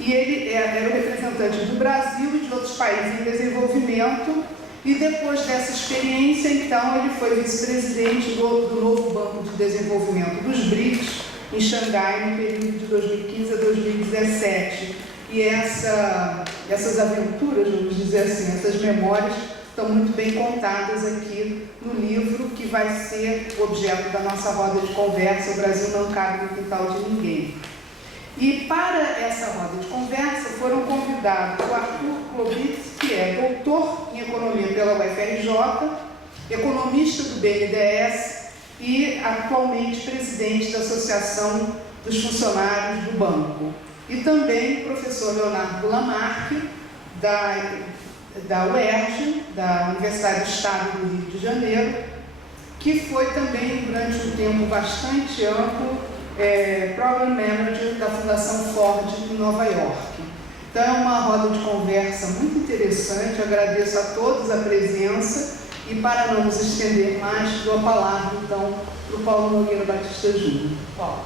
e ele era o representante do Brasil e de outros países em desenvolvimento, e depois dessa experiência, então, ele foi vice-presidente do novo Banco de Desenvolvimento dos BRICS, em Xangai, no período de 2015 a 2017. E essas aventuras, vamos dizer assim, essas memórias, estão muito bem contadas aqui no livro, que vai ser o objeto da nossa roda de conversa, O Brasil não cabe no quintal de ninguém. E para essa roda de conversa foram convidados o Arthur Klobitz, que é doutor em economia pela UFRJ, economista do BNDES e atualmente presidente da Associação dos Funcionários do Banco. E também o professor Leonardo Lamarck, da UERJ, da Universidade do Estado do Rio de Janeiro, que foi também, durante um tempo bastante amplo, Program Manager da Fundação Ford em Nova York. Então é uma roda de conversa muito interessante, agradeço a todos a presença e, para não nos estender mais, dou a palavra então para o Paulo Nogueira Batista Júnior. Paulo.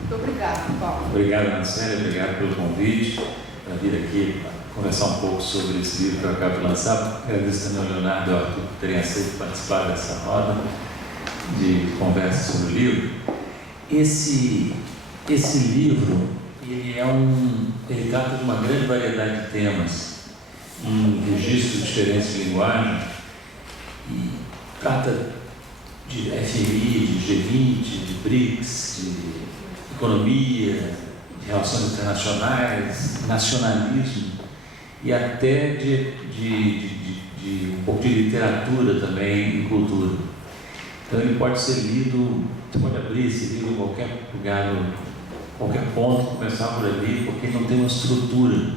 Muito obrigado, Paulo. Obrigado, Marcela, obrigado pelo convite para vir aqui conversar um pouco sobre esse livro que eu acabo de lançar. Agradeço também ao Leonardo e ao Arthur por terem aceito participar dessa roda de conversa sobre o livro. Esse livro, ele trata de uma grande variedade de temas, em registros diferentes de linguagem, e trata de FMI, de G20, de BRICS, de economia, de relações internacionais, nacionalismo, e até de um pouco de literatura também e cultura. Então ele pode ser lido, você pode abrir esse livro em qualquer lugar, qualquer ponto, começar por ali, porque não tem uma estrutura.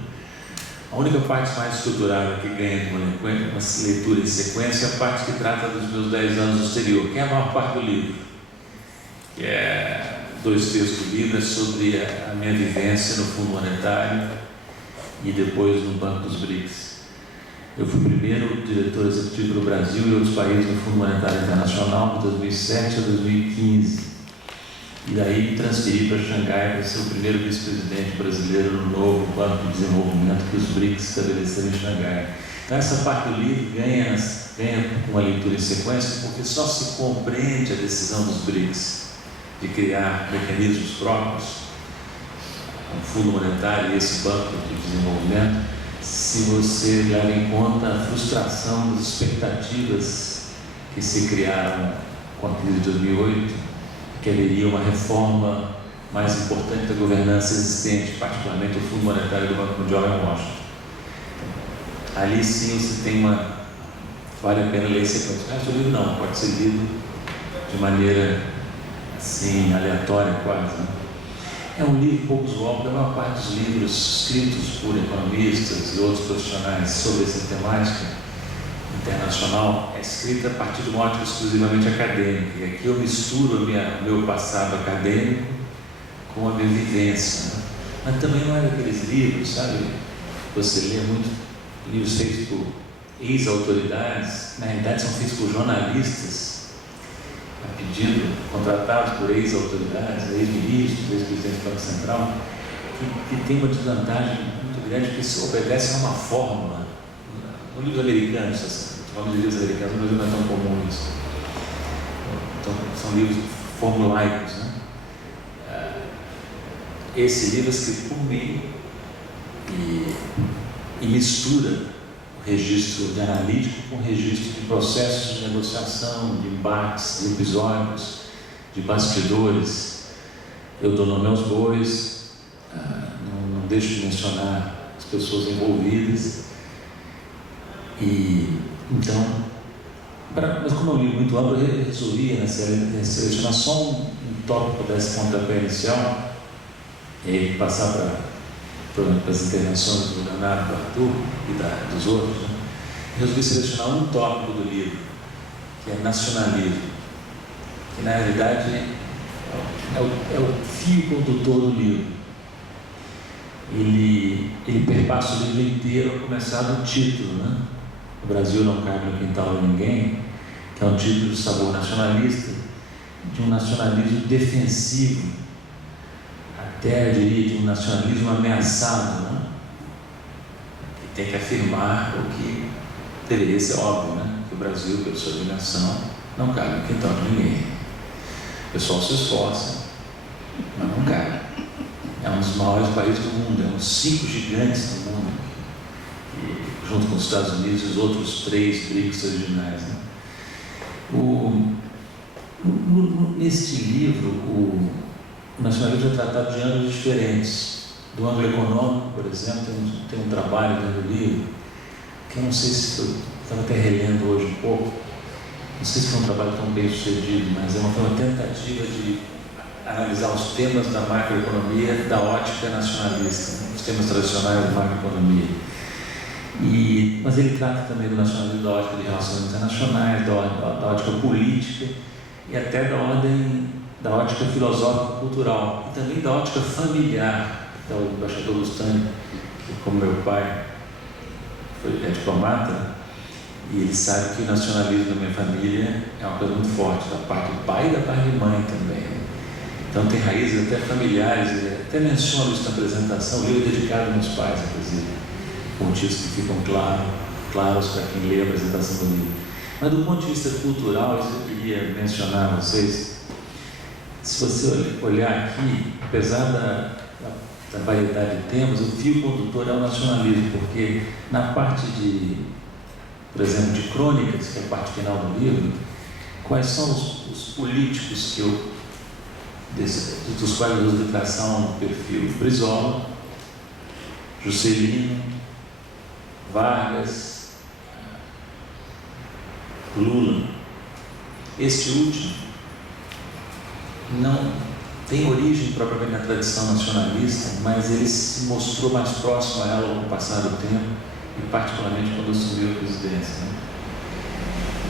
A única parte mais estruturada que ganha uma leitura em sequência é a parte que trata dos meus 10 anos no exterior, que é a maior parte do livro. Que é 2 terços do livro, é sobre a minha vivência no Fundo Monetário e depois no Banco dos BRICS. Eu fui primeiro diretor executivo do Brasil e outros países no Fundo Monetário Internacional de 2007 a 2015. E daí transferi para Xangai para ser o primeiro vice-presidente brasileiro no novo Banco de Desenvolvimento que os BRICS estabeleceram em Xangai. Então, essa parte do livro ganha uma leitura em sequência, porque só se compreende a decisão dos BRICS de criar mecanismos próprios, o Fundo Monetário e esse Banco de Desenvolvimento, se você leva em conta a frustração das expectativas que se criaram com a crise de 2008, que haveria uma reforma mais importante da governança existente, particularmente o Fundo Monetário do Banco Mundial em Washington. Ali sim você tem vale a pena ler esse sequência. O resto do livro não, pode ser lido de maneira assim, aleatória quase, né? É um livro pouco usual, porque a maior parte dos livros escritos por economistas e outros profissionais sobre essa temática internacional é escrita a partir de uma ótica exclusivamente acadêmica. E aqui eu misturo o meu passado acadêmico com a minha vivência, né? Mas também não é daqueles livros, sabe? Você lê muito livros feitos por ex-autoridades, na realidade são feitos por jornalistas, a pedido, contratados por ex-autoridades, ex-ministros, ex-presidente do Banco Central, que tem uma desvantagem muito grande, porque se obedece a uma fórmula. No livro americano, falando de livros americanos, no Brasil não é tão comum isso. Então, são livros formulaicos, né? Esse livro é escrito por mim e mistura o registro de analítico com o registro de processos de negociação, de embates, de episódios, de bastidores. Eu dou nome aos bois, não deixo de mencionar as pessoas envolvidas. E então, mas como é um livro muito amplo, eu resolvi selecionar só um tópico desse pontapé inicial e passar para as intervenções do Leonardo, do Arthur e dos outros, né? Resolvi selecionar um tópico do livro, que é nacionalismo, que na realidade é o fio condutor do livro. Ele perpassa o livro inteiro, a começar do título, né? O Brasil não cabe no quintal de ninguém, que é um título de sabor nacionalista, de um nacionalismo defensivo, até, eu diria, de um nacionalismo ameaçado, né? Que tem que afirmar o que deveria ser óbvio, né? Que o Brasil, pela sua dimensão, não cabe no quintal de ninguém. O pessoal se esforça, mas não cabe. É um dos maiores países do mundo, é um dos 5 gigantes do mundo, que, junto com os Estados Unidos e os outros 3 BRICS originais, né? Neste livro, o nacionalismo é tratado de ângulos diferentes. Do ângulo econômico, por exemplo, tem um trabalho dentro do livro, que eu não sei se eu estava até relendo hoje um pouco, não sei se foi um trabalho tão bem sucedido, mas foi uma tentativa de analisar os temas da macroeconomia da ótica nacionalista, os temas tradicionais da macroeconomia. Mas ele trata também do nacionalismo da ótica de relações internacionais, da ótica política e até da ótica filosófica cultural e também da ótica familiar. Então, o embaixador Lustani, que como meu pai é diplomata, e ele sabe que o nacionalismo da minha família é uma coisa muito forte, da parte do pai e da parte de mãe também. Então tem raízes até familiares, ele até menciona isso na apresentação, o livro é dedicado aos meus pais, inclusive, motivos que ficam claros para quem lê a apresentação do livro. Mas do ponto de vista cultural, isso eu queria mencionar a vocês. Se você olhar aqui, apesar da variedade de temas, o fio condutor é o nacionalismo, porque na parte por exemplo, de crônicas, que é a parte final do livro, quais são os políticos dos quais eu uso tração no perfil? Brizola, Juscelino, Vargas, Lula. Este último não tem origem propriamente na tradição nacionalista, mas ele se mostrou mais próximo a ela com o passar do tempo, e particularmente quando assumiu a presidência, né?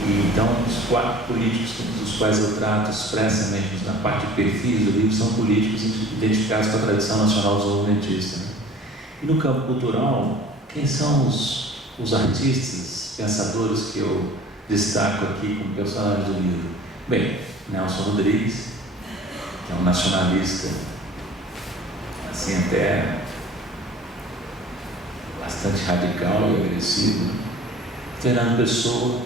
E então, os 4 políticos dos quais eu trato expressamente na parte de perfis do livro são políticos identificados com a tradição nacional desenvolvimentista, né? E no campo cultural, quem são os artistas, pensadores que eu destaco aqui como personagens do livro? Bem, Nelson Rodrigues, que é um nacionalista, assim, até bastante radical e agressivo, né? Fernando Pessoa,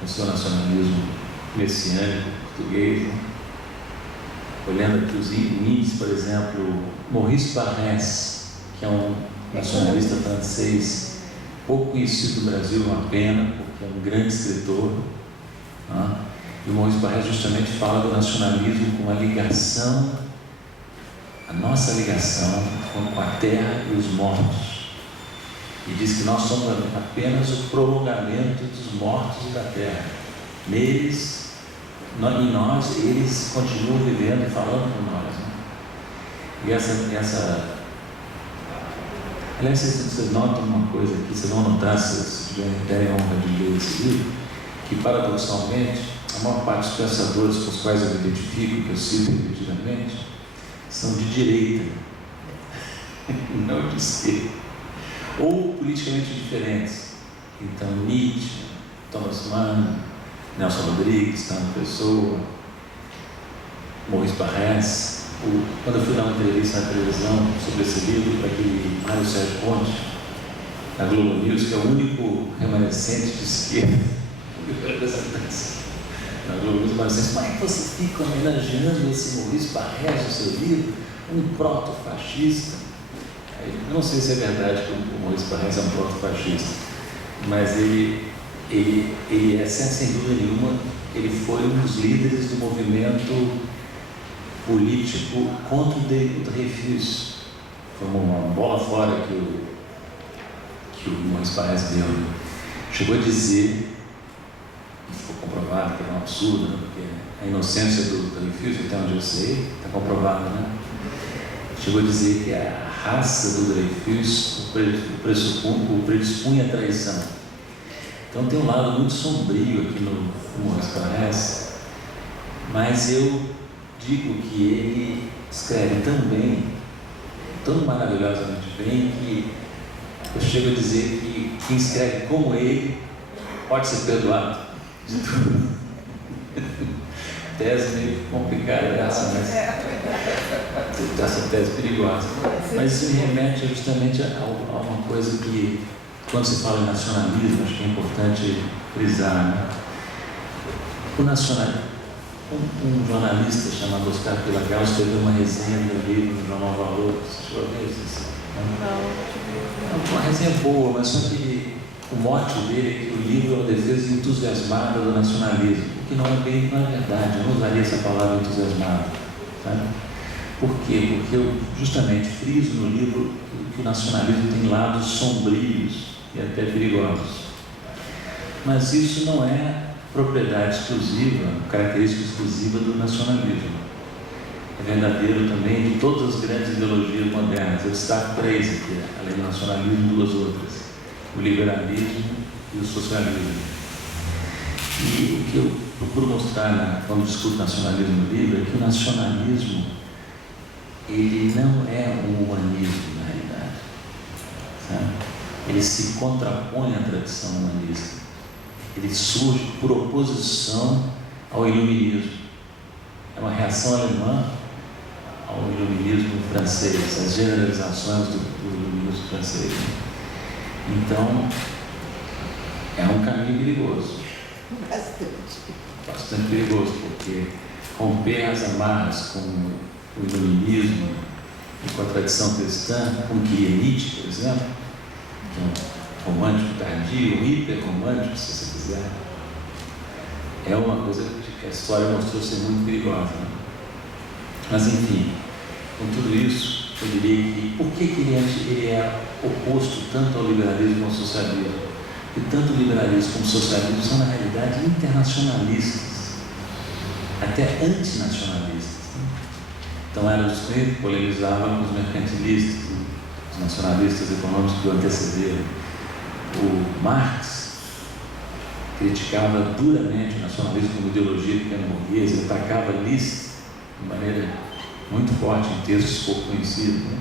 com seu nacionalismo messiânico português, né? Olhando aqui os índices, por exemplo, Maurice Barrès, que é um nacionalista francês, pouco conhecido no Brasil, uma pena, porque é um grande escritor, né? E o Maurice Barrès justamente fala do nacionalismo com a ligação, a nossa ligação com a terra e os mortos. E diz que nós somos apenas o prolongamento dos mortos e da terra. Neles, em nós, eles continuam vivendo e falando com nós, né? E aliás, vocês notam uma coisa aqui, vocês vão notar, se tiverem a honra de ler esse livro, que paradoxalmente, a maior parte dos pensadores com os quais eu me identifico, que eu cito repetidamente, são de direita, não de esquerda, ou politicamente diferentes. Então, Nietzsche, Thomas Mann, Nelson Rodrigues, Fernando Pessoa, Maurice Barrès. Quando eu fui dar uma entrevista na televisão sobre esse livro, para aquele Mário Sérgio Ponte, na Globo News, que é o único remanescente de esquerda, na Globo News, mas assim, como é que você fica homenageando esse Maurice Barrès no seu livro, um proto-fascista? Eu não sei se é verdade que o Maurice Barrès é um proto-fascista, mas ele é, sem dúvida nenhuma, ele foi um dos líderes do movimento político contra o Dreyfus. Foi uma bola fora que o Maurice Barrès deu. Chegou a dizer, e ficou comprovado que era um absurdo, né? Porque a inocência do Dreyfus, até onde eu sei, está comprovada, né? Chegou a dizer que a raça do Dreyfus o predispunha à traição. Então tem um lado muito sombrio aqui no Maurice Barrès, mas eu digo que ele escreve tão bem, tão maravilhosamente bem, que eu chego a dizer que quem escreve como ele pode ser perdoado de tudo. Tese meio complicada essa, mas dessa tese perigosa. Mas isso me remete justamente a uma coisa que, quando se fala em nacionalismo, acho que é importante frisar, né? O nacionalismo. Um jornalista chamado Oscar Pilagal escreveu uma resenha do livro no Jornal Valor. Você chegou a ver isso? Não, uma resenha boa, mas só que o mote dele é que o livro é uma defesa entusiasmada do nacionalismo, o que não é verdade. Eu não usaria essa palavra entusiasmada. Tá? Por quê? Porque eu justamente friso no livro que o nacionalismo tem lados sombrios e até perigosos. Mas isso não é propriedade exclusiva, característica exclusiva do nacionalismo. É verdadeiro também de todas as grandes ideologias modernas. Eu destaco três aqui, além do nacionalismo, duas outras: o liberalismo e o socialismo. E o que eu procuro mostrar quando discuto nacionalismo no livro é que o nacionalismo ele não é um humanismo, na realidade. Sabe? Ele se contrapõe à tradição humanista. Ele surge por oposição ao iluminismo. É uma reação alemã ao iluminismo francês, às generalizações do iluminismo francês. Então, é um caminho perigoso. Bastante perigoso, porque romper as amarras com o iluminismo e com a tradição cristã, como queria Nietzsche, por exemplo, que é um romântico tardio, um hiperromântico, se você quiser, é uma coisa que a história mostrou ser muito perigosa. Né? Mas, enfim, com tudo isso, eu diria que por que ele é oposto tanto ao liberalismo como ao socialismo? Porque tanto o liberalismo como o socialismo são, na realidade, internacionalistas, até antinacionalistas. Né? Então, Adam Smith polemizava com os mercantilistas, os nacionalistas econômicos que o antecederam. O Marx criticava duramente o nacionalismo como ideologia pequeno-burguesa, ele atacava Liszt de maneira muito forte em textos pouco conhecidos. Né?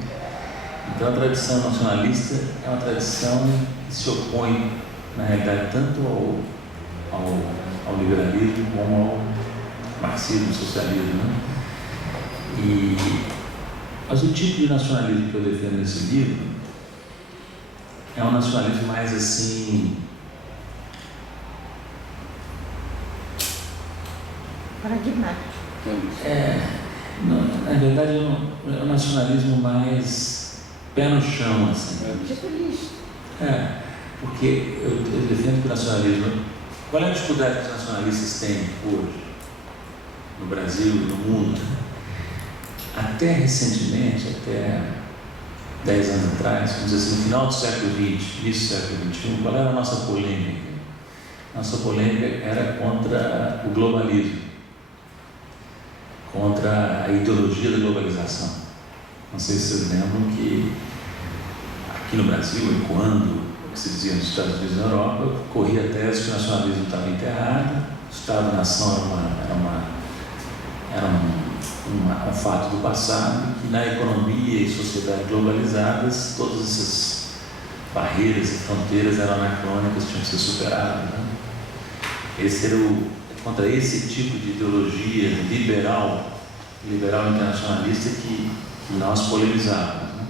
Então, a tradição nacionalista é uma tradição que se opõe, na realidade, tanto ao liberalismo como ao marxismo, socialismo. Né? Mas o tipo de nacionalismo que eu defendo nesse livro é um nacionalismo mais assim, pragmático. Na verdade é um nacionalismo mais pé no chão, assim. Populista. Porque eu defendo que o nacionalismo... Qual é a dificuldade que os nacionalistas têm hoje, no Brasil e no mundo? Até recentemente, até 10 anos atrás, vamos dizer assim, no final do século XX, início do século XXI, qual era a nossa polêmica? Nossa polêmica era contra o globalismo, contra a ideologia da globalização. Não sei se vocês lembram que aqui no Brasil, enquanto o que se dizia nos Estados Unidos e na Europa, corria a tese que o nacionalismo estava enterrado, o Estado-nação era um fato do passado, que na economia e sociedade globalizadas, todas essas barreiras e fronteiras eram anacrônicas, tinham que ser superadas. Né? Contra esse tipo de ideologia liberal internacionalista que nós polemizávamos. Né?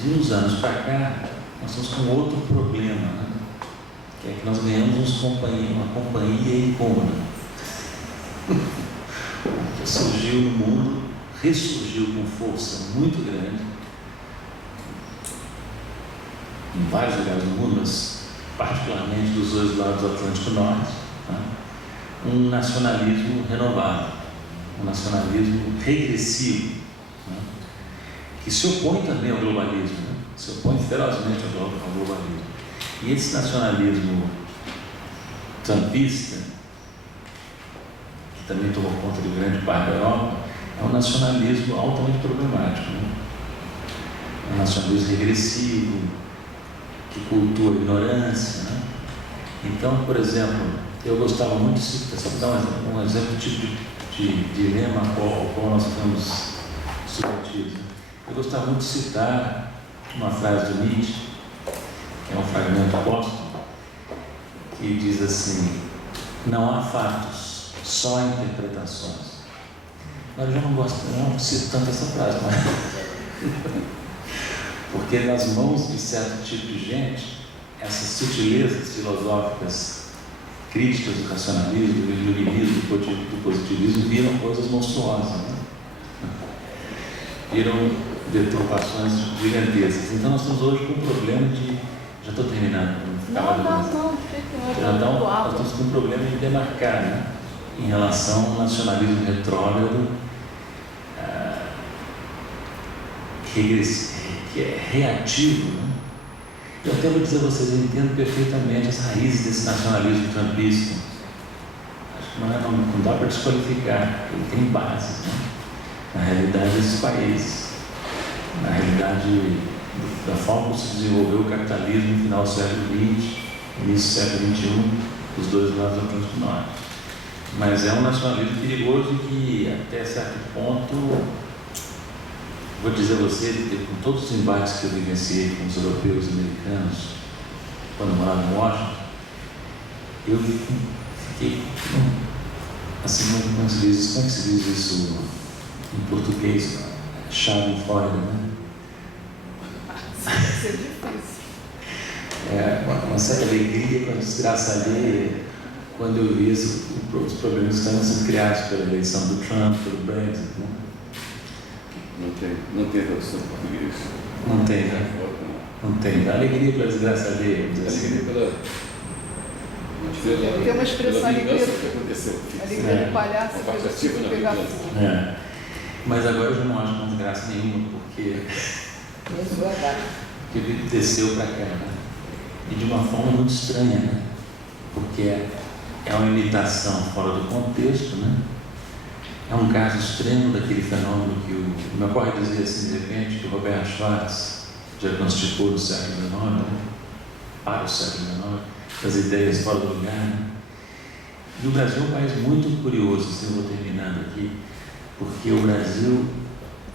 De uns anos para cá, nós estamos com outro problema, né? Que é que nós ganhamos uma companhia incômoda. Que surgiu no mundo, ressurgiu com força muito grande, em vários lugares do mundo, mas particularmente dos dois lados do Atlântico Norte, tá? Um nacionalismo renovado, um nacionalismo regressivo, né? Que se opõe também ao globalismo, né? Se opõe ferozmente ao globalismo. E esse nacionalismo trumpista, que também tomou conta de grande parte da Europa, é um nacionalismo altamente problemático, né? É um nacionalismo regressivo, que cultua a ignorância, né? Então, por exemplo, eu gostava muito de citar, só para dar um exemplo do tipo de dilema ao qual nós estamos submetidos. Eu gostava muito de citar uma frase do Nietzsche, que é um fragmento póstumo, que diz assim: não há fatos, só interpretações. Agora eu já não cito tanto essa frase, mas porque nas mãos de certo tipo de gente, essas sutilezas filosóficas, críticas do racionalismo, do iluminismo, do positivismo, viram coisas monstruosas, né? Viram deturpações gigantescas. Então nós estamos hoje com um problema de... Já estou terminando. Nós estamos com um problema de demarcar, né? Em relação ao nacionalismo retrógrado, que é reativo, né? Eu até vou dizer a vocês, eu entendo perfeitamente as raízes desse nacionalismo trumpista. Acho que não dá para desqualificar, ele tem bases, né? Na realidade desses países, na realidade da forma como se desenvolveu o capitalismo no final do século XX, início do século XXI, os dois lados do Atlântico Norte. Mas é um nacionalismo perigoso que, até certo ponto, vou dizer a você, com todos os embates que eu vivenciei com os europeus e americanos, quando eu morava em Washington, eu fiquei, assim, como que se diz isso em português? Chave fora, né? Vai ser difícil. Uma certa alegria com a desgraça alheia quando eu vi os problemas que estavam sendo criados pela eleição do Trump, pelo Brexit, né? Não tem tradução em português. Não tem, né? Não tem. Alegria pela desgraça alheia. Alegria pela... Tem uma expressão alegria que aconteceu. Alegria do palhaço fez o circo pegar fogo. Mas agora eu já não acho mais graça nenhuma, porque ele desceu para cá, né? E de uma forma muito estranha, né? Porque é uma imitação fora do contexto, né? É um caso extremo daquele fenômeno que me ocorre dizer assim, de repente, que o Robert Schwartz diagnosticou no século XIX, né? Para o século XIX, as ideias fora do lugar, né? E o Brasil é um país muito curioso, assim, eu vou terminando aqui, porque o Brasil,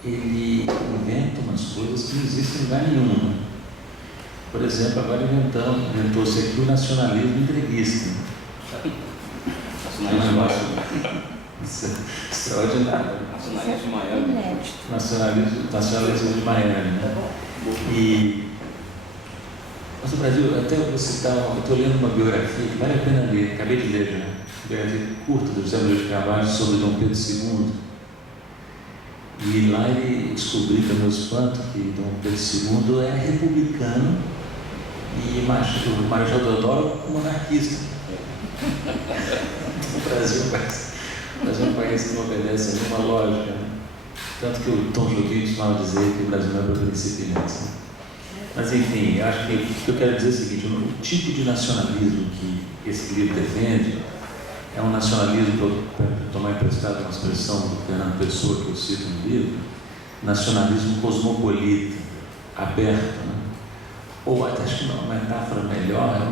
ele inventa umas coisas que não existem em lugar nenhum, né? Por exemplo, agora inventou-se aqui o nacionalismo entreguista. Extraordinário. Nacionalismo de Miami. Nacionalismo de Miami, né? Mas o Brasil, até eu vou citar, eu estou lendo uma biografia que vale a pena ler, acabei de ler, né? Biografia curta do José Luiz de Carvalho sobre Dom Pedro II. E lá ele descobriu, para meu espanto, que Dom Pedro II é republicano e o Marechal Deodoro monarquista. O Brasil é um país que não obedece a nenhuma lógica, né? Tanto que o Tom Jobim costumava dizer que o Brasil não é para principiantes, né? Mas enfim, eu acho que o que eu quero dizer é o seguinte: o tipo de nacionalismo que esse livro defende é um nacionalismo, para tomar emprestado uma expressão do Fernando Pessoa que eu cito no livro, nacionalismo cosmopolita, aberto, né? Ou até acho que uma metáfora melhor é o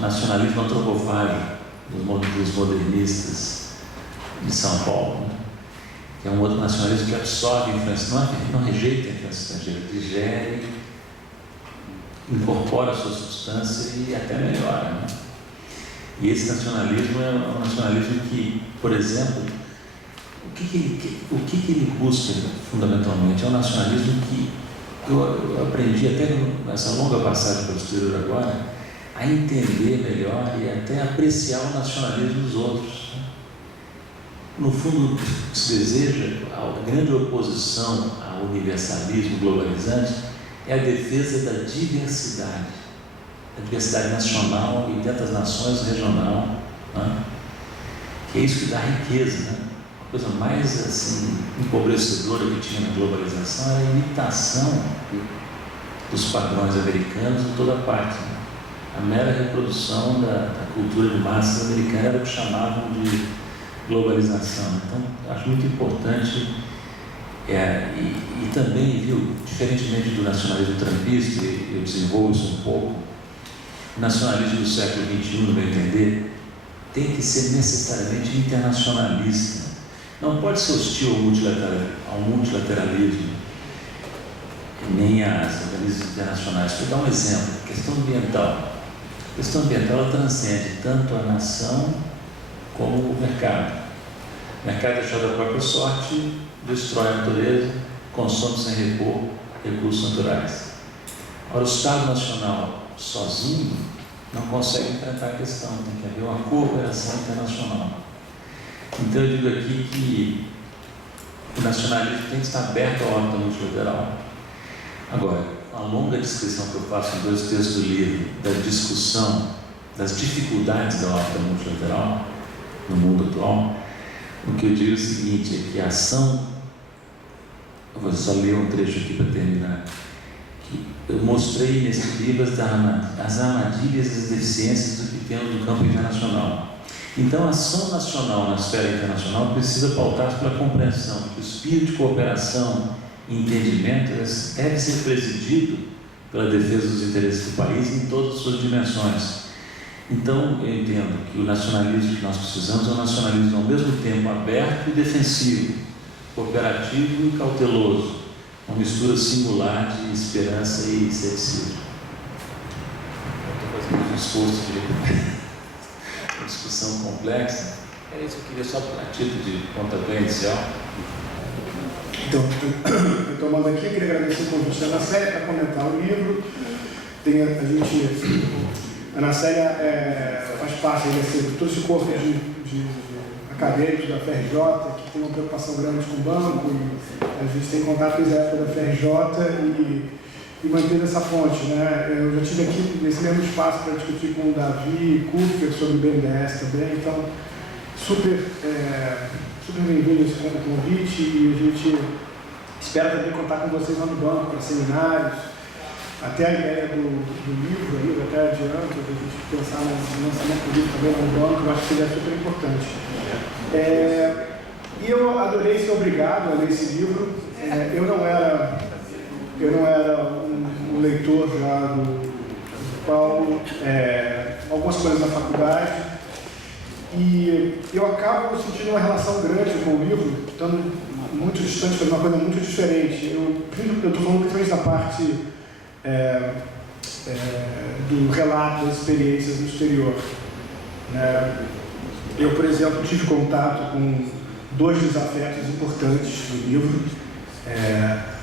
nacionalismo antropofágico dos modernistas de São Paulo, né? Que é um outro nacionalismo que absorve a influência, não rejeita a influência estrangeira, digere, incorpora a sua substância e até melhora, né? E esse nacionalismo é um nacionalismo que, por exemplo, o que ele busca fundamentalmente? É um nacionalismo que eu aprendi até nessa longa passagem pelo exterior agora, a entender melhor e até apreciar o nacionalismo dos outros. No fundo, o que se deseja, a grande oposição ao universalismo globalizante é a defesa da diversidade nacional e dentro das nações regional, né? Que é isso que dá riqueza, né? A coisa mais assim, empobrecedora que tinha na globalização era a imitação dos padrões americanos em toda parte, né? A mera reprodução da cultura de massa americana era o que chamavam de globalização. Então, acho muito importante, e também, viu, diferentemente do nacionalismo trumpista, eu desenvolvo isso um pouco, o nacionalismo do século XXI, no meu entender, tem que ser necessariamente internacionalista. Não pode ser hostil ao multilateralismo, nem às organismos internacionais. Vou dar um exemplo, a questão ambiental. A questão ambiental ela transcende tanto a nação como o mercado. O mercado é deixado à própria sorte, destrói a natureza, consome sem repor recursos naturais. Ora, o Estado Nacional sozinho não consegue enfrentar a questão, tem que haver uma cooperação internacional. Então eu digo aqui que o nacionalismo tem que estar aberto ao âmbito multilateral. Agora, a longa descrição que eu faço em 2 textos do livro da discussão das dificuldades da órbita multilateral no mundo atual, o que eu digo é o seguinte, é que a ação, eu vou só ler um trecho aqui para terminar, que eu mostrei nesse livro as armadilhas e as deficiências do que temos no campo internacional. Então, a ação nacional na esfera internacional precisa pautar-se pela compreensão que o espírito de cooperação e entendimento deve ser presidido pela defesa dos interesses do país em todas as suas dimensões. Então, eu entendo que o nacionalismo que nós precisamos é um nacionalismo ao mesmo tempo aberto e defensivo, cooperativo e cauteloso, uma mistura singular de esperança e ceticismo. Eu estou fazendo um esforço de uma discussão complexa. É isso que eu queria só a título de pontapé inicial. Então, tomando aqui, eu queria agradecer o convite da Ana Célia para comentar o livro. A Ana Célia faz parte de todo esse corpo de acadêmicos da FRJ, que tem uma preocupação grande com o banco, e a gente tem contato desde a época da FRJ e manter essa ponte, né? Eu já estive aqui nesse mesmo espaço para discutir com o Davi Kupfer sobre o BNDES também, então super bem-vindo esse convite, e a gente espera também contar com vocês lá no banco para seminários, até a ideia do livro aí, até adianto, a gente pensar no lançamento do livro também lá no banco, eu acho que seria super importante. E eu adorei ser obrigado a ler esse livro. Eu não era um leitor já do Paulo, algumas coisas na faculdade, e eu acabo sentindo uma relação grande com o livro, estando muito distante, fazendo uma coisa muito diferente. Eu estou falando principalmente da parte do relato das experiências no exterior. Eu, por exemplo, tive contato com 2 desafetos importantes no livro,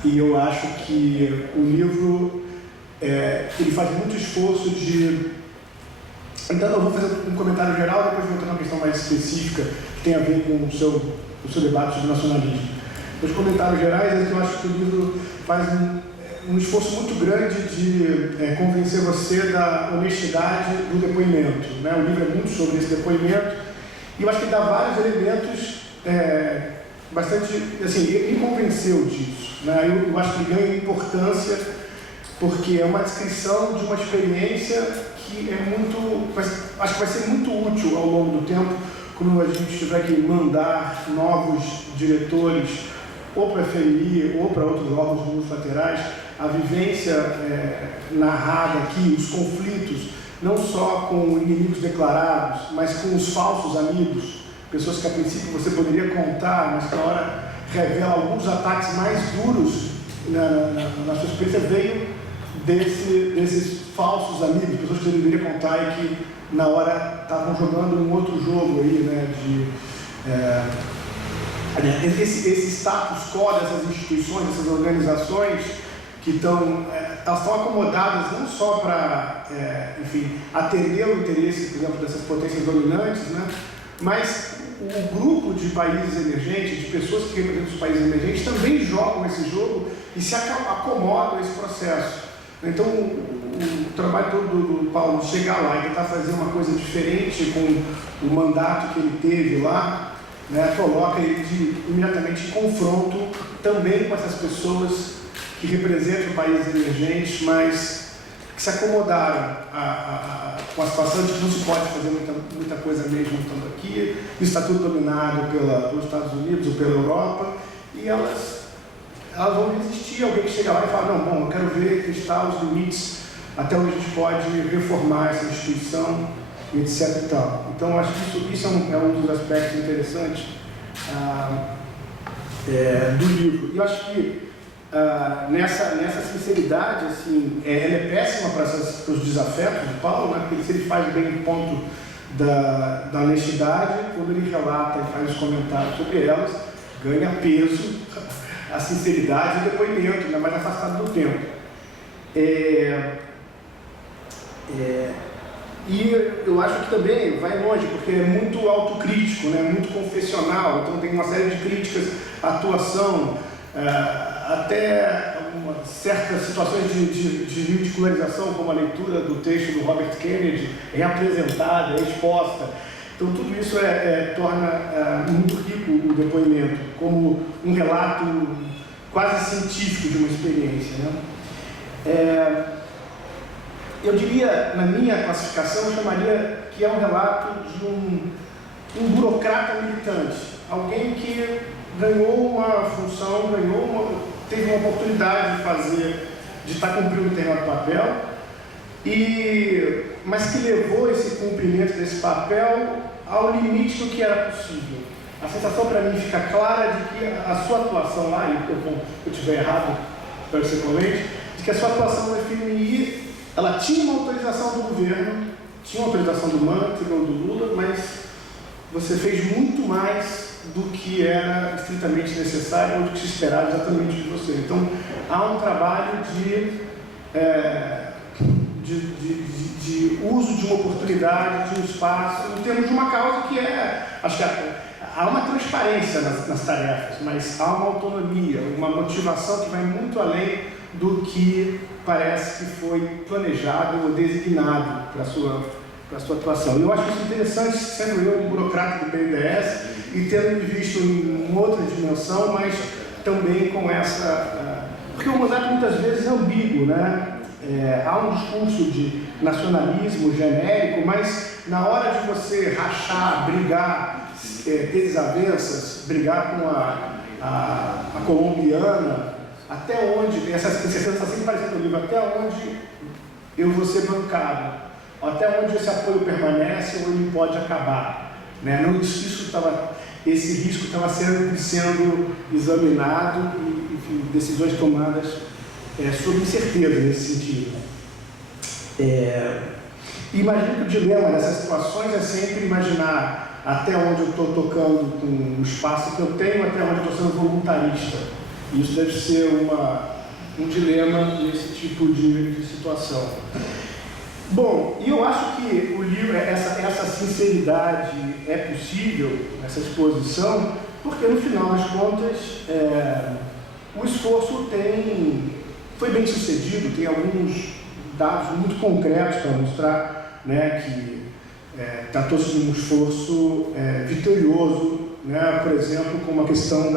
e eu acho que o livro ele faz muito esforço de... Então, eu vou fazer um comentário geral, depois vou ter uma questão mais específica que tem a ver com o seu debate sobre nacionalismo. Os comentários gerais é que eu acho que o livro faz um esforço muito grande de convencer você da honestidade do depoimento, né? O livro é muito sobre esse depoimento, e eu acho que dá vários elementos bastante, assim, ele me convenceu disso, né? Eu acho que ele ganha importância porque é uma descrição de uma experiência que acho que vai ser muito útil ao longo do tempo, quando a gente tiver que mandar novos diretores ou para a FMI ou para outros órgãos multilaterais, a vivência narrada aqui, os conflitos, não só com inimigos declarados, mas com os falsos amigos, pessoas que a princípio você poderia contar, mas que na hora revela alguns ataques mais duros na sua experiência, veio desses falsos amigos, pessoas que você deveria contar e que na hora estavam jogando um outro jogo aí, né, esse status quo dessas instituições, dessas organizações que elas estão acomodadas não só para, atender o interesse, por exemplo, dessas potências dominantes, né, mas o grupo de países emergentes, de pessoas que representam os países emergentes, também jogam esse jogo e se acomodam a esse processo. Então, o trabalho todo do Paulo chegar lá e tentar fazer uma coisa diferente com o mandato que ele teve lá, né, coloca ele imediatamente em confronto também com essas pessoas que representam países emergentes, mas que se acomodaram com a situação de que não se pode fazer muita coisa mesmo estando aqui, isso está tudo dominado pelos Estados Unidos ou pela Europa, e elas vão resistir. Alguém que chega lá e fala, não, eu quero ver testar os limites até onde a gente pode reformar essa instituição, etc. e tal. Então, eu acho que isso é um dos aspectos interessantes do livro. E eu acho que nessa sinceridade, assim, ela é péssima para os desafetos do Paulo, né? Porque se ele faz bem o ponto da honestidade, quando ele relata e faz os comentários sobre elas, ganha peso a sinceridade e o depoimento, ainda mais afastado do tempo. E eu acho que também vai longe, porque é muito autocrítico, né? Muito confessional, então tem uma série de críticas à atuação, até certas situações de ridicularização, como a leitura do texto do Robert Kennedy, é apresentada, é exposta. Então tudo isso torna muito rico o depoimento, como um relato quase científico de uma experiência, né? Eu diria, na minha classificação, eu chamaria que é um relato de um burocrata militante, alguém que ganhou uma função, teve uma oportunidade de estar cumprindo um determinado papel, mas que levou esse cumprimento desse papel ao limite do que era possível. A sensação para mim fica clara de que a sua atuação lá, e eu estiver errado, espero que você comente, de que a sua atuação no FMI, ela tinha uma autorização do governo, tinha uma autorização do Manteiga ou do Lula, mas você fez muito mais do que era estritamente necessário ou do que se esperava exatamente de você. Então, há um trabalho de uso de uma oportunidade, de um espaço, em termos de uma causa que acho que há uma transparência nas tarefas, mas há uma autonomia, uma motivação que vai muito além do que parece que foi planejado ou designado para a sua atuação. Eu acho isso interessante, sendo eu um burocrata do BNDES e tendo me visto em uma outra dimensão, mas também com essa... porque o mandato muitas vezes é ambíguo, né? Há um discurso de nacionalismo genérico, mas na hora de você rachar, brigar, ter desavenças, brigar com a colombiana, até onde, essa sensação sempre aparecendo no livro, até onde eu vou ser bancado, até onde esse apoio permanece ou ele pode acabar, né? Não, esse risco estava sendo examinado e, enfim, decisões tomadas sob incerteza nesse sentido. Imagino que o dilema dessas situações é sempre imaginar até onde eu estou tocando com o espaço que eu tenho, até onde eu estou sendo voluntarista. Isso deve ser um dilema nesse tipo de situação. Bom, e eu acho que o livro, essa sinceridade é possível, essa exposição, porque no final das contas o esforço foi bem sucedido, tem alguns dados muito concretos para mostrar, né, que tratou-se de um esforço vitorioso, né, por exemplo, como a questão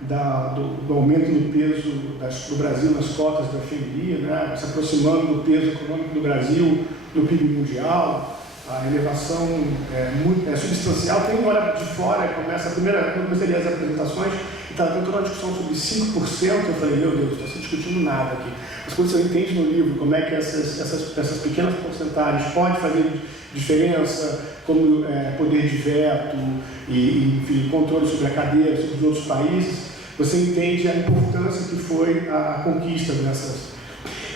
do aumento do peso do Brasil nas cotas da FMI, né, se aproximando do peso econômico do Brasil no PIB mundial, a elevação muito substancial. Tem uma hora de fora, quando eu comecei as apresentações, estava tendo uma discussão sobre 5%, eu falei, meu Deus, não estou discutindo nada aqui. Mas quando você entende no livro como é que essas pequenas porcentagens podem fazer diferença, como poder de veto e enfim, controle sobre a cadeia, sobre os outros países, você entende a importância que foi a conquista dessas.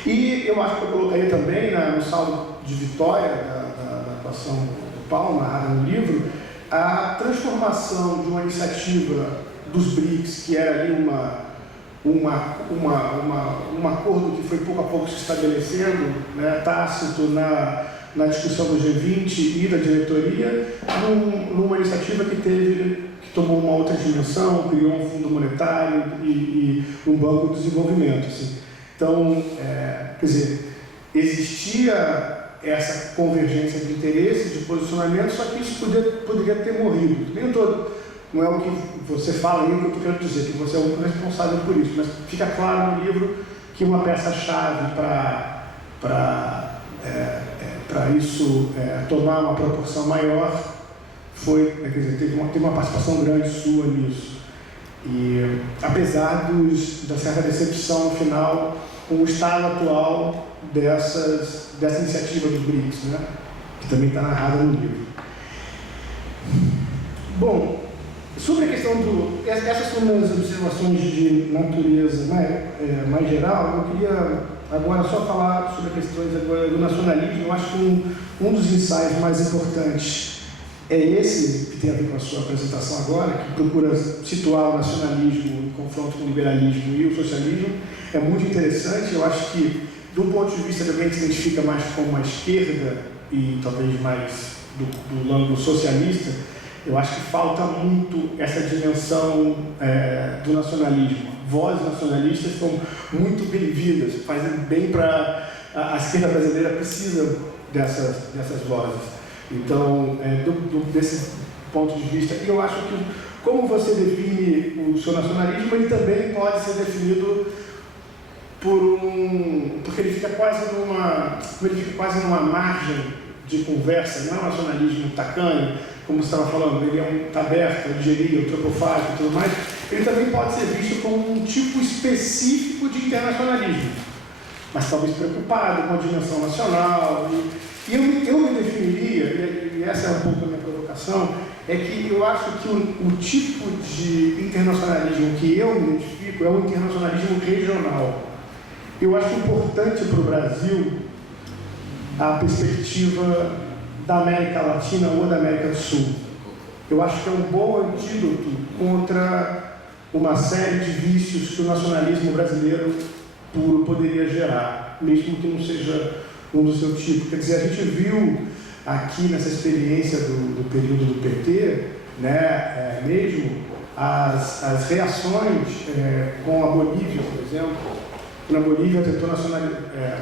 E eu acho que eu colocaria também no saldo de vitória da atuação do Paulo, narrada no livro, a transformação de uma iniciativa dos BRICS, que era ali um acordo que foi pouco a pouco se estabelecendo, né, tácito na discussão do G20 e da diretoria, numa iniciativa que tomou uma outra dimensão, criou um fundo monetário e um banco de desenvolvimento. Assim. Então, quer dizer, existia essa convergência de interesses, de posicionamento, só que isso poderia ter morrido. Nem todo, não é o que você fala, nem o que eu estou querendo dizer, que você é o único responsável por isso, mas fica claro no livro que uma peça-chave para isso tomar uma proporção maior foi, quer dizer, teve uma participação grande sua nisso. E apesar da certa decepção no final com o estado atual dessa iniciativa dos BRICS, né? Que também está narrada no livro. Bom, sobre a questão essas são minhas observações de natureza mais geral. Eu queria agora só falar sobre questões agora do nacionalismo. Eu acho que um dos ensaios mais importantes é esse que tem a ver com a sua apresentação agora, que procura situar o nacionalismo em confronto com o liberalismo e o socialismo. É muito interessante. Eu acho que, do ponto de vista de alguém que se identifica mais com uma esquerda e talvez mais do ângulo socialista, eu acho que falta muito essa dimensão do nacionalismo. Vozes nacionalistas são muito bem-vindas, fazem bem para a esquerda brasileira precisa dessas vozes. Então, desse ponto de vista, eu acho que como você define o seu nacionalismo, ele também pode ser definido porque ele fica quase numa margem de conversa. Não é um nacionalismo tacanho, como você estava falando, ele está aberto, a digeria, o antropofágico e tudo mais. Ele também pode ser visto como um tipo específico de internacionalismo, mas talvez preocupado com a dimensão nacional. E eu me definiria, e essa é um pouco a minha provocação, é que eu acho que o tipo de internacionalismo que eu me identifico é o internacionalismo regional. Eu acho importante para o Brasil a perspectiva da América Latina ou da América do Sul. Eu acho que é um bom antídoto contra uma série de vícios que o nacionalismo brasileiro puro poderia gerar, mesmo que não seja um do seu tipo. Quer dizer, a gente viu aqui nessa experiência do período do PT, né, mesmo as reações com a Bolívia, por exemplo. Quando a Bolívia tentou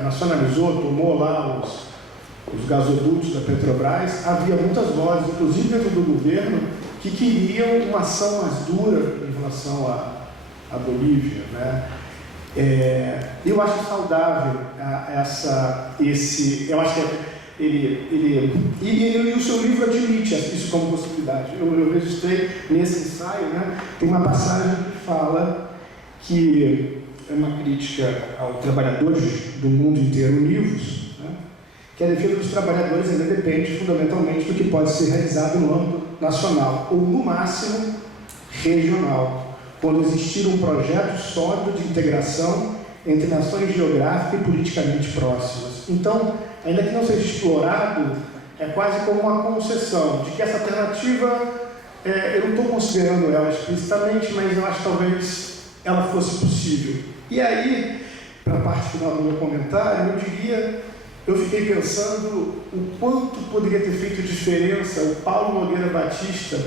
nacionalizou, tomou lá os gasodutos da Petrobras, havia muitas vozes, inclusive dentro do governo, que queriam uma ação mais dura em relação à Bolívia, né? Eu acho saudável eu acho que e o seu livro admite isso como possibilidade. Eu registrei nesse ensaio, né? Tem uma passagem que fala que é uma crítica aos trabalhadores do mundo inteiro univos, né? Que a defesa dos trabalhadores ainda depende fundamentalmente do que pode ser realizado no âmbito nacional ou, no máximo, regional, quando existir um projeto sólido de integração entre nações geográficas e politicamente próximas. Então, ainda que não seja explorado, é quase como uma concessão de que essa alternativa, eu não estou considerando ela explicitamente, mas eu acho que talvez ela fosse possível. E aí, para a parte final do meu comentário, eu fiquei pensando o quanto poderia ter feito diferença o Paulo Nogueira Batista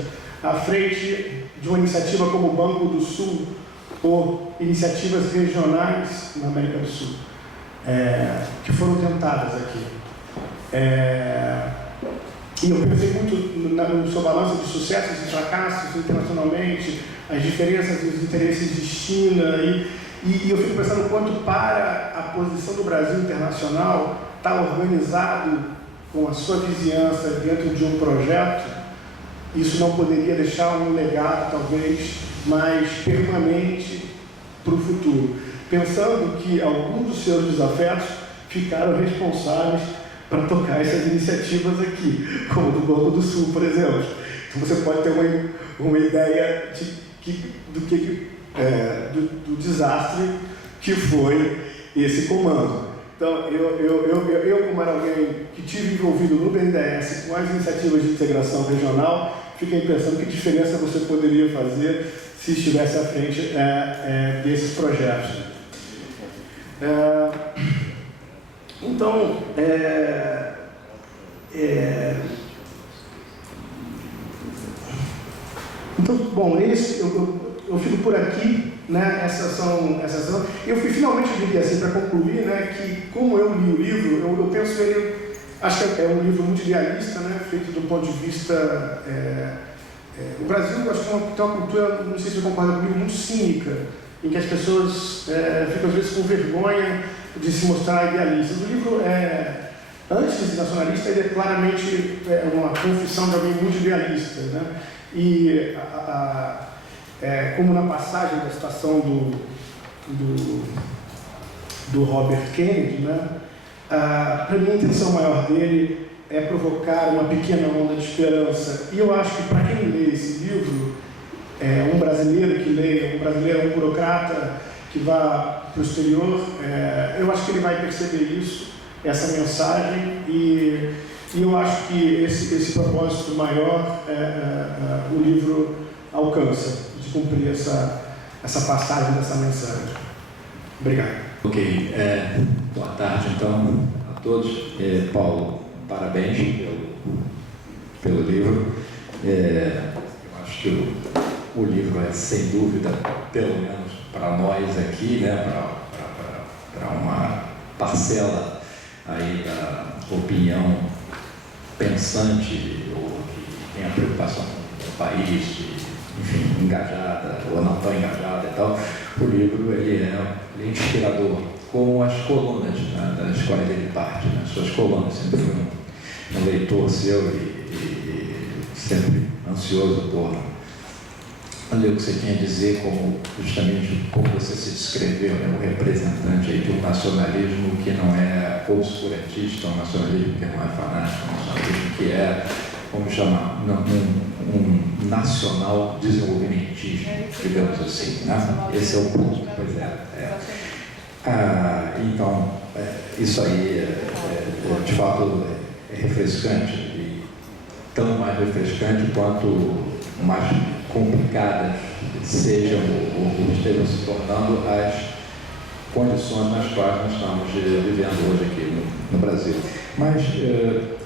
à frente de uma iniciativa como o Banco do Sul ou iniciativas regionais na América do Sul, que foram tentadas aqui. E eu pensei muito no seu balanço de sucessos e fracassos internacionalmente, as diferenças e os interesses de China, e eu fico pensando o quanto para a posição do Brasil internacional estar organizado com a sua vizinhança dentro de um projeto, isso não poderia deixar um legado talvez mais permanente para o futuro. Pensando que alguns dos seus desafetos ficaram responsáveis para tocar essas iniciativas aqui, como do Banco do Sul, por exemplo. Então você pode ter uma ideia do desastre que foi esse comando. Então, eu como era alguém que tive envolvido no BNDES com as iniciativas de integração regional, fiquei pensando que diferença você poderia fazer se estivesse à frente desses projetos. Então, bom, eu fico por aqui, né? Essas são. Eu finalmente diria assim, para concluir, né, que como eu li o livro, eu penso ele, acho que é um livro muito idealista, né, feito do ponto de vista. O Brasil, acho que tem uma cultura, não sei se você concorda comigo, muito cínica, em que as pessoas ficam às vezes com vergonha de se mostrar idealistas. O livro antes de nacionalista, ele é claramente uma confissão de alguém muito idealista, né? E como na passagem da citação do Robert Kennedy, né? Para mim a intenção maior dele é provocar uma pequena onda de esperança. E eu acho que para quem lê esse livro, um brasileiro que leia, um burocrata que vá para o exterior, eu acho que ele vai perceber isso, essa mensagem, e E eu acho que esse propósito maior o livro alcança, de cumprir essa passagem dessa mensagem. Obrigado. Ok, boa tarde então a todos. Paulo, parabéns pelo livro. Eu acho que o livro é, sem dúvida, pelo menos para nós aqui, né, para uma parcela aí da opinião pensante ou que tem a preocupação com o país, enfim, engajada ou não tão engajada e tal, o livro ele é inspirador, como as colunas, né, das quais ele parte, né, suas colunas. Sempre fui um leitor seu e sempre ansioso por ler o que você tinha a dizer, justamente como você se descreveu, né, o representante aí de um nacionalismo que não é obscurantista, um nacionalismo que não é fanático, um nacionalismo que é, como chamar, um nacional desenvolvimentista, digamos assim, né? Esse é o ponto, pois então, isso aí, de fato, é refrescante, e tão mais refrescante quanto mais complicadas sejam ou estejam se tornando as condições nas quais nós estamos vivendo hoje aqui no Brasil. Mas,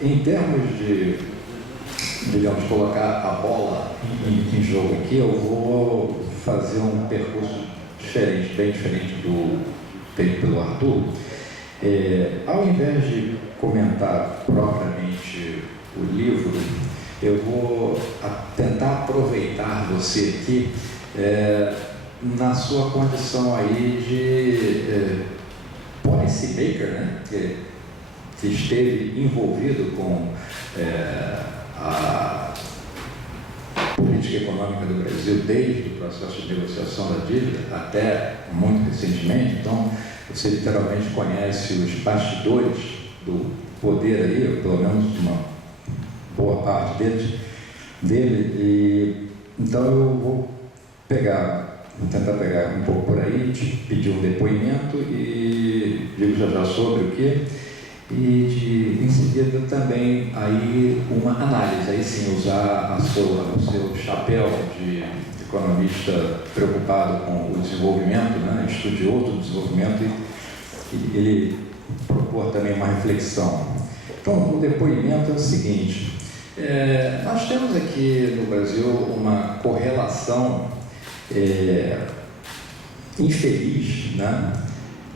em termos de, digamos, colocar a bola em jogo aqui, eu vou fazer um percurso diferente, bem diferente do feito pelo Arthur. Ao invés de comentar propriamente o livro, eu vou tentar aproveitar você aqui na sua condição aí de policy maker, né? Que esteve envolvido com a política econômica do Brasil desde o processo de negociação da dívida até muito recentemente. Então, você literalmente conhece os bastidores do poder aí, ou pelo menos uma boa parte dele, e então eu vou tentar pegar um pouco por aí, te pedir um depoimento e digo já sobre o que, e em seguida também aí uma análise, aí sim usar o seu chapéu de economista preocupado com o desenvolvimento, né, estudioso do desenvolvimento, e ele propor também uma reflexão. Então, o depoimento é o seguinte: nós temos aqui no Brasil uma correlação infeliz, né,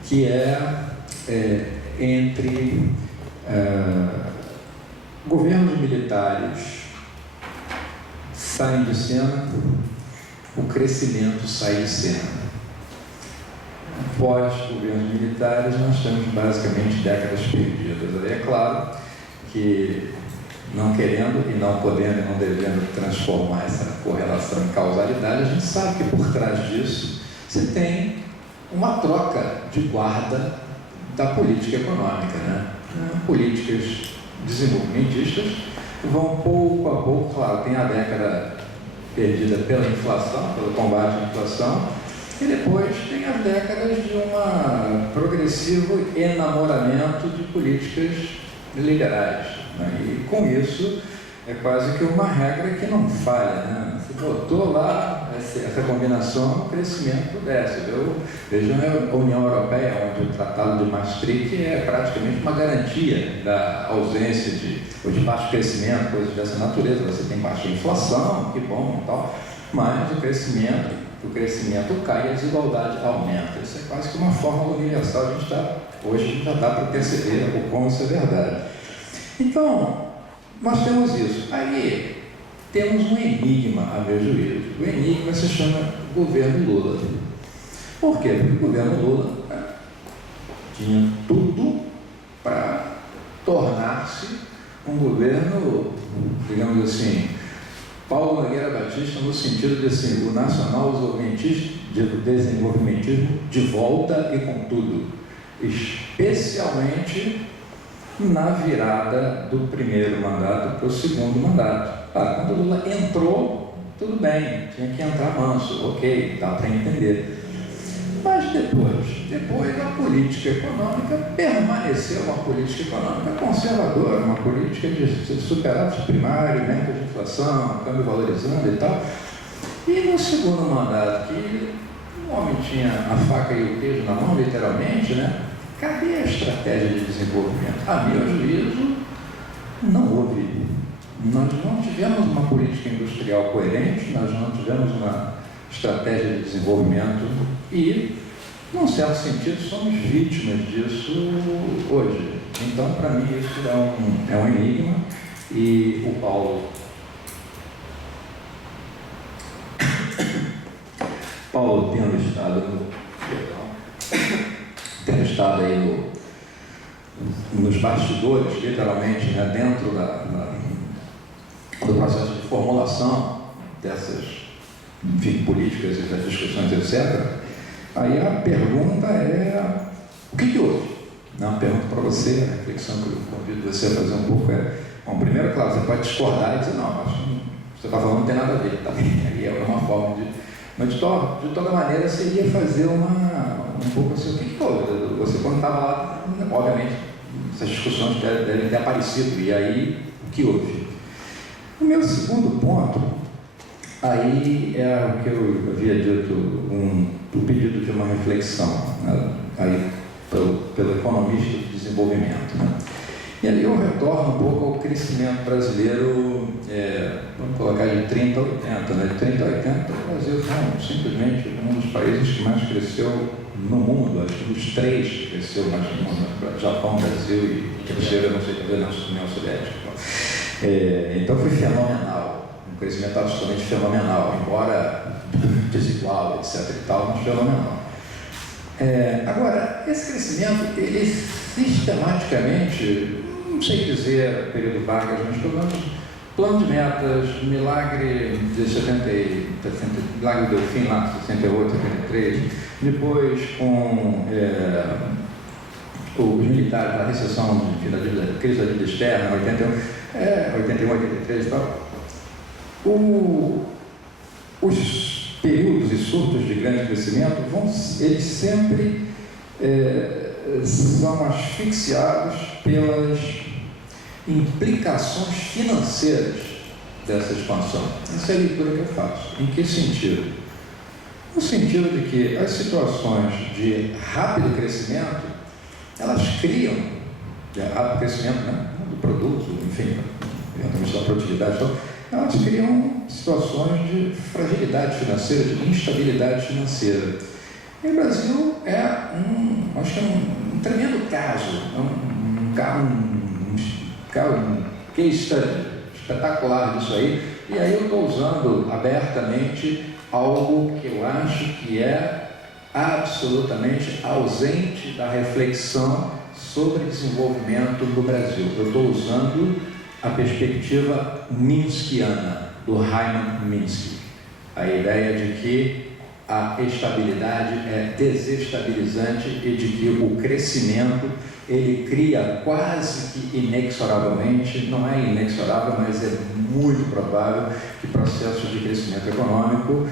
que entre governos militares saem de cena, o crescimento sai de cena. Pós-governos militares, nós temos basicamente décadas perdidas. Aí é claro que, não querendo e não podendo e não devendo transformar essa correlação em causalidade, a gente sabe que por trás disso você tem uma troca de guarda da política econômica, né? Políticas desenvolvimentistas vão pouco a pouco, claro, tem a década perdida pela inflação, pelo combate à inflação, e depois tem as décadas de um progressivo enamoramento de políticas liberais, né? E com isso é quase que uma regra que não falha, né? Você botou lá essa combinação, o crescimento desce. Veja a União Europeia, onde o Tratado de Maastricht é praticamente uma garantia da ausência de baixo crescimento, coisas dessa natureza. Você tem baixa inflação, que bom e tal, mas o crescimento cai e a desigualdade aumenta. Isso é quase que uma fórmula universal. Hoje já dá para perceber o quão isso é verdade. Então, nós temos isso. Aí, temos um enigma, a meu juízo. O enigma se chama governo Lula. Por quê? Porque o governo Lula tinha tudo para tornar-se um governo, digamos assim, Paulo Nogueira Batista, no sentido de assim, o nacional desenvolvimentismo de volta e com tudo, especialmente na virada do primeiro mandato para o segundo mandato. Quando o Lula entrou, tudo bem, tinha que entrar manso, ok, dá para entender. Mas depois a política econômica permaneceu uma política econômica conservadora, uma política de superávit primário, meta de inflação, câmbio valorizando e tal. E no segundo mandato, que o homem tinha a faca e o queijo na mão, literalmente, né? Cadê a estratégia de desenvolvimento? A meu juízo, não houve. Nós não tivemos uma política industrial coerente, nós não tivemos uma estratégia de desenvolvimento e, num certo sentido, somos vítimas disso hoje. Então, para mim, isso é um enigma e o Paulo tendo estado aí nos bastidores, literalmente, né, dentro do processo de formulação dessas, enfim, políticas e das discussões, etc., aí a pergunta é: o que houve? Uma pergunta para você, a reflexão que eu convido você a fazer um pouco é: bom, primeiro, claro, você pode discordar e dizer, não, acho que você está falando não tem nada a ver, tá? Aí é uma forma de... Mas, de toda maneira, seria fazer um pouco assim, o que houve? Você, quando estava lá, obviamente, essas discussões devem ter aparecido, e aí, o que houve? O meu segundo ponto, aí é o que eu havia dito, o pedido de uma reflexão, né, aí pelo economista de desenvolvimento, né? E aí eu retorno um pouco ao crescimento brasileiro, vamos colocar de 30 a 80, né? De 30 a 80, o Brasil foi simplesmente um dos países que mais cresceu no mundo, acho que dos 3 que cresceu mais no mundo, Japão, Brasil e terceiro, eu não sei, talvez não, União Soviética. Então foi fenomenal, um crescimento absolutamente fenomenal, embora desigual, etc. e tal, mas fenomenal. Agora, esse crescimento, ele sistematicamente, não sei dizer período Vargas, mas pelo menos plano de metas, milagre de milagre do fim lá, 68, 73, depois com os militares da recessão, enfim, da crise da dívida externa, 81, 83 e tal. Os períodos e surtos de grande crescimento, eles sempre são asfixiados pelas implicações financeiras dessa expansão. Essa é a leitura que eu faço. Em que sentido? No sentido de que as situações de rápido crescimento, elas criam, rápido crescimento, né, do produto, enfim, eventualmente da produtividade, então, elas criam situações de fragilidade financeira, de instabilidade financeira. E o Brasil acho que é um tremendo caso, um case study espetacular disso aí, e aí eu estou usando abertamente algo que eu acho que é absolutamente ausente da reflexão sobre desenvolvimento do Brasil. Eu estou usando a perspectiva minskiana, do Hyman Minsky. A ideia de que a estabilidade é desestabilizante e de que o crescimento ele cria quase que inexoravelmente, não é inexorável, mas é muito provável que processos de crescimento econômico